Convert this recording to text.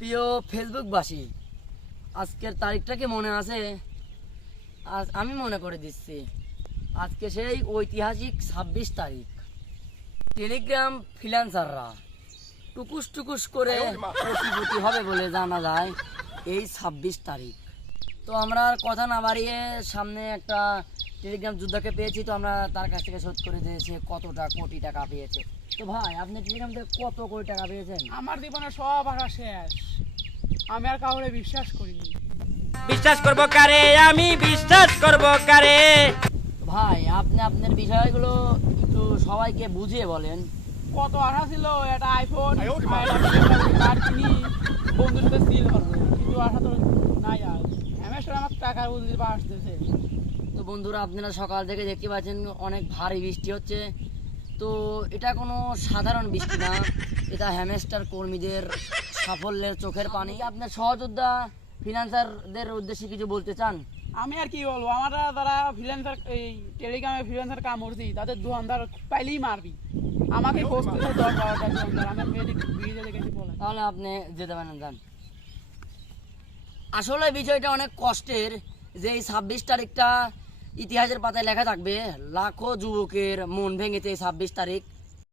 প্রিয় ফেসবুকবাসী আজকের তারিখটা কি মনে আছে? আজ আমি মনে করে দিচ্ছি আজকে সেই ঐতিহাসিক ছাব্বিশ তারিখ। টেলিগ্রাম ফ্রিল্যান্সাররা টুকুস টুকুস করে কোটিপতি হবে বলে জানা যায় এই ছাব্বিশ তারিখ। তো আমরা কথা না বাড়িয়ে সামনে একটা টেলিগ্রাম যোদ্ধাকে পেয়েছি তো আমরা তার কাছ থেকে শোধ করে দিয়েছে কতটা কোটি টাকা পেয়েছে। তো ভাই আপনি টেলিগ্রাম থেকে কত কোটি টাকা পেয়েছেন? আমার জীবনে সব আশা শেষ আমি আর কাউরে বিশ্বাস করিনি। বিশ্বাস করব কারে? আমি বিশ্বাস করব কারে? ভাই আপনি আপনার বিষয়গুলো একটু সবাইকে বুঝিয়ে বলেন। কত আশা ছিল এটা আইফোন বন্ধুর সাথে সিল করব কিন্তু আশা তো নাই আর। হ্যামেস্টার আমার টাকার উদ্দির বা আসতেছে তো বন্ধুরা আপনারা সকাল থেকে দেখতে পাচ্ছেন অনেক ভারী বৃষ্টি হচ্ছে। তো এটা কোনো সাধারণ বৃষ্টি না এটা হ্যামেস্টার কর্মীদের সাফল্যের চোখের পানি। আপনার সহযোদ্ধা ফিনান্সারদের উদ্দেশ্যে কিছু বলতে চান? আমি আর কি বলব আমার যারা ফ্রিল্যান্সার এই টেলিগ্রামে ফ্রিল্যান্সার কাম করছি তাদের দোকানদার পাইলেই মারবি। আমাকে তাহলে আপনি যেতে পারেন যান। আসলে বিষয়টা অনেক কষ্টের যে এই ছাব্বিশ তারিখটা ইতিহাসের পাতায় লেখা থাকবে লাখো যুবকের মন ভেঙেছে এই ছাব্বিশ তারিখ।